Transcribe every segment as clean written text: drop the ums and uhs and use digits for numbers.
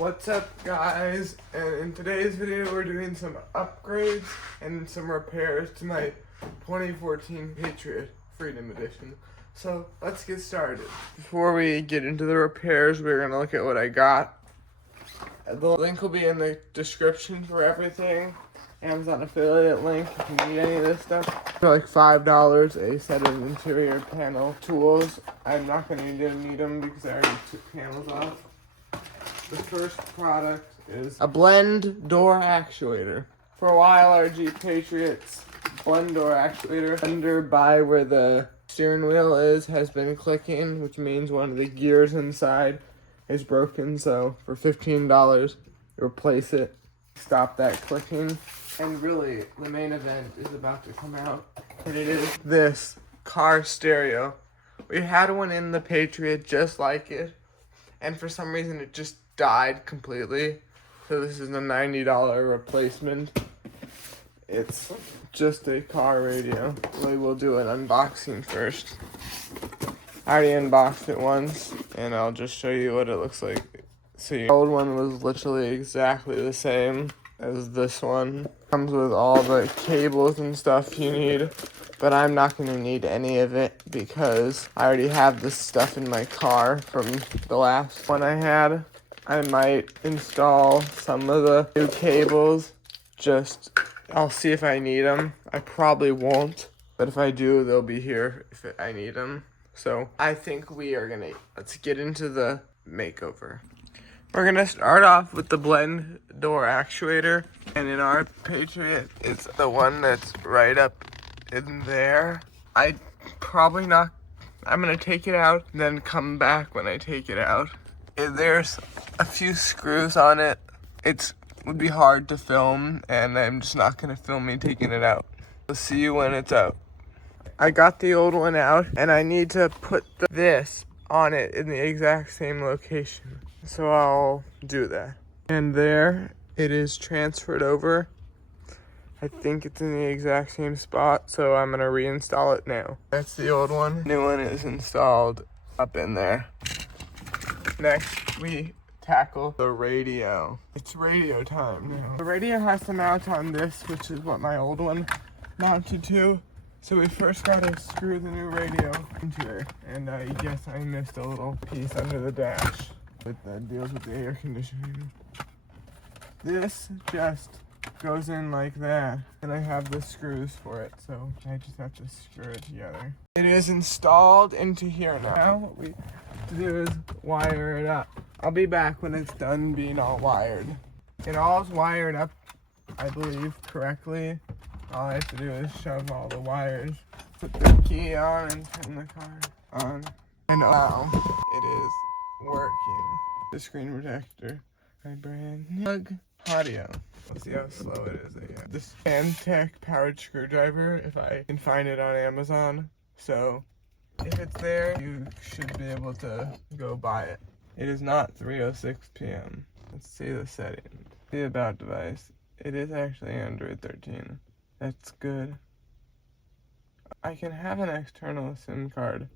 What's up, guys? And in today's video we're doing some upgrades and some repairs to my 2014 Patriot Freedom Edition. So let's get started. Before we get into the repairs, we're going to look at what I got. The link will be in the description for everything. Amazon affiliate link if you need any of this stuff. For like $5 a set of interior panel tools. I'm not going to need them because I already took panels off. The first product is a blend door actuator. For a while, our Jeep Patriot's blend door actuator under by where the steering wheel is has been clicking, which means one of the gears inside is broken. So for $15, replace it, stop that clicking. And really, the main event is about to come out, and it is this car stereo. We had one in the Patriot just like it, and for some reason it just died completely. So this is a $90 replacement. It's just a car radio. We will do an unboxing first. I already unboxed it once, and I'll just show you what it looks like. So the old one was literally exactly the same as this one. Comes with all the cables and stuff you need, but I'm not going to need any of it because I already have this stuff in my car from the last one I had. I might install some of the new cables. I'll see if I need them. I probably won't, but if I do, they'll be here if I need them. So I think let's get into the makeover. We're gonna start off with the blend door actuator, and in our Patriot, it's the one that's right up in there. I'm gonna take it out, and then come back when I take it out. There's a few screws on it. It would be hard to film, and I'm just not gonna film me taking it out. I'll see you when it's out. I got the old one out, and I need to put this on it in the exact same location. So I'll do that. And there it is transferred over. I think it's in the exact same spot, so I'm gonna reinstall it now. That's the old one. New one is installed up in there. Next, we tackle the radio. It's radio time now. The radio has to mount on this, which is what my old one mounted to. So we first gotta screw the new radio into it. And I guess I missed a little piece under the dash that deals with the air conditioning. This just goes in like that, and I have the screws for it, so I just have to screw it together. It is installed into here now. Now what we have to do is wire it up. I'll be back when it's done being all wired. It all is wired up, I believe, correctly. All I have to do is shove all the wires, put the key on, and turn the car on. And now it is working. The screen protector, my brand new audio. Let's see how slow it is again. This Antec powered screwdriver, if I can find it on Amazon. So if it's there, you should be able to go buy it. It is not 3:06 p.m. Let's see the settings. The about device. It is actually Android 13. That's good. I can have an external SIM card.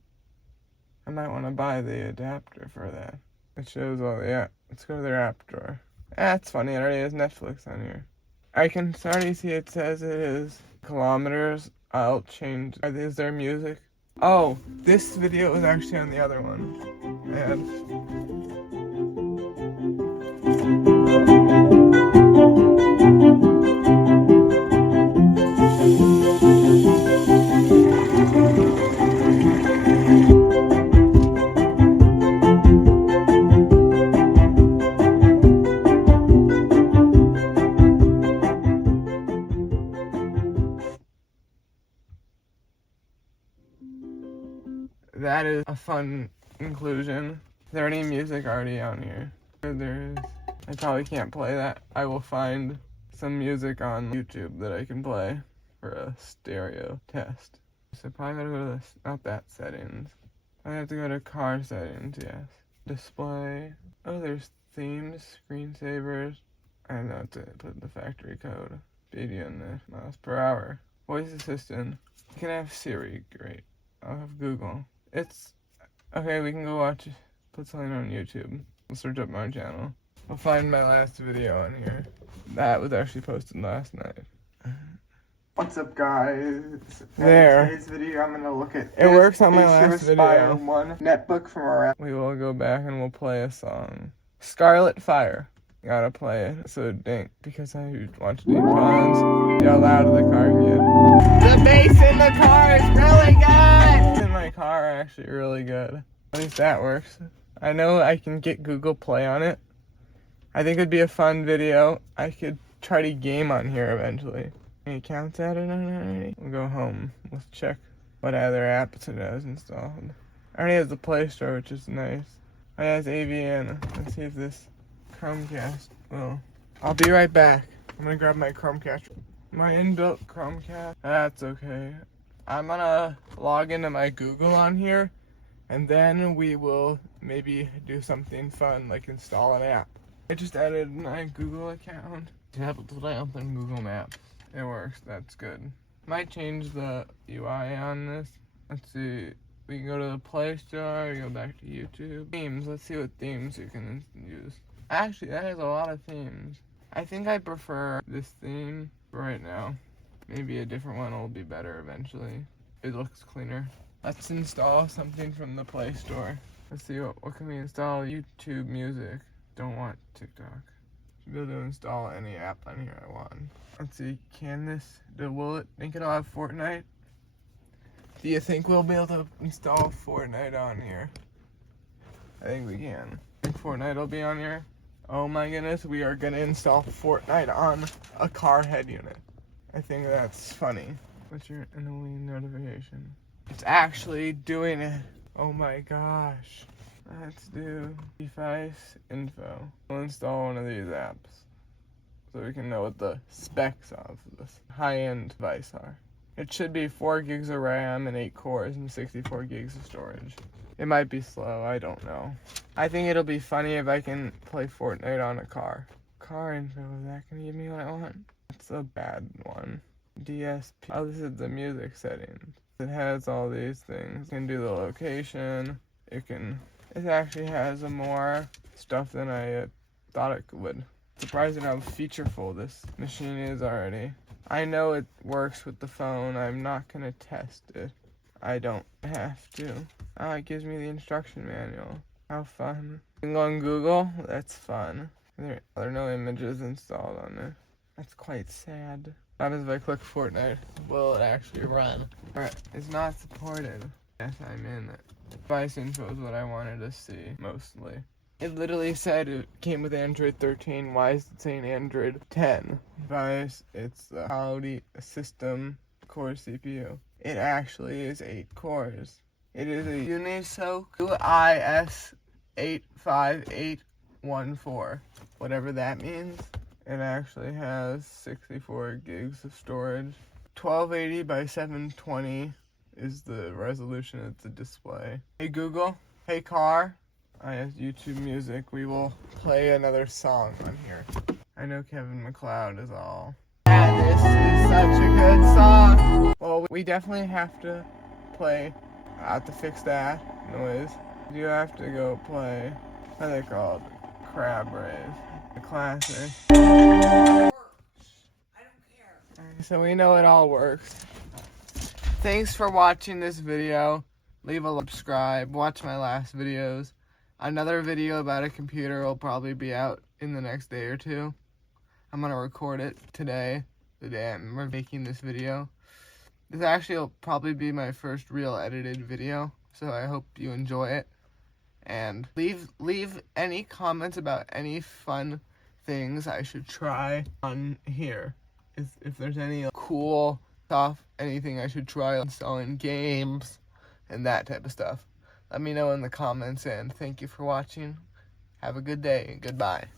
I might want to buy the adapter for that. It shows all the app. Let's go to their app drawer. That's funny, it already has Netflix on here. I can already see it says it is kilometers. I'll change. Is there music? Oh, this video was actually on the other one. That is a fun inclusion. Is there any music already on here? There is. I probably can't play that. I will find some music on YouTube that I can play for a stereo test. So probably gotta go to this, not that settings. I have to go to car settings, yes. Display. Oh, there's themes, screensavers. I know to put the factory code. Speed unit, miles per hour. Voice assistant. You can have Siri, great. I'll have Google. Okay, we can go watch, put something on YouTube. We'll search up my channel. I'll find my last video on here. That was actually posted last night. What's up, guys? There. In today's video, I'm gonna look at It works on my last video. 1 netbook from around. We will go back and we'll play a song. Scarlet Fire. Gotta play it. So dang, because I want to do puns. See how loud the car can get. The bass in the car is really good! In my car are actually really good. At least that works. I know I can get Google Play on it. I think it'd be a fun video. I could try to game on here eventually. Any accounts added on it already? We'll go home. Let's check what other apps it has installed. I already has the Play Store, which is nice. It has AVN. Let's see if this Chromecast will. I'll be right back. I'm gonna grab my Chromecast. My inbuilt Chromecast. That's okay. I'm gonna log into my Google on here, and then we will maybe do something fun like install an app. I just added my Google account. Did I open Google Maps? It works, that's good. Might change the UI on this. Let's see, we can go to the Play Store, go back to YouTube. Themes, let's see what themes you can use. Actually, that has a lot of themes. I think I prefer this theme right now. Maybe a different one will be better eventually. It looks cleaner. Let's install something from the Play Store. Let's see, what can we install? YouTube Music. Don't want TikTok. Should be able to install any app on here I want. Let's see, will it think it'll have Fortnite? Do you think we'll be able to install Fortnite on here? I think we can. I think Fortnite will be on here. Oh my goodness, we are gonna install Fortnite on a car head unit. I think that's funny. What's your annoying notification? It's actually doing it. Oh my gosh. Let's do device info. We'll install one of these apps so we can know what the specs of this high-end device are. It should be 4 gigs of RAM and 8 cores and 64 gigs of storage. It might be slow, I don't know. I think it'll be funny if I can play Fortnite on a car. Car info, is that gonna give me what I want? That's a bad one. DSP, oh, this is the music settings. It has all these things. You can do the location, it actually has more stuff than I thought it would. Surprising how featureful this machine is already. I know it works with the phone. I'm not gonna test it. I don't have to. Oh, it gives me the instruction manual. How fun. You can go on Google. That's fun. There are no images installed on it. That's quite sad. What happens if I click Fortnite? Will it actually run? Alright, it's not supported. Yes, I'm in it. Device info is what I wanted to see, mostly. It literally said it came with Android 13. Why is it saying Android 10? Device, it's the Audi system core CPU. It actually is 8 cores. It is a Unisoc IS85814. Whatever that means. It actually has 64 gigs of storage. 1280 by 720 is the resolution of the display. Hey Google, hey car, I have YouTube Music. We will play another song on here. I know Kevin MacLeod is all. Yeah, this is such a good song. Well, we definitely have to play. I have to fix that noise. You have to go play, what are they called? Crab Race. The classic. I don't care. So we know it all works. Thanks for watching this video. Leave a subscribe. Watch my last videos. Another video about a computer will probably be out in the next day or two. I'm gonna record it today, the day I'm making this video. This actually will probably be my first real edited video, so I hope you enjoy it. And leave any comments about any fun things I should try on here. If there's any cool stuff, anything I should try installing games and that type of stuff, let me know in the comments, and thank you for watching. Have a good day and goodbye.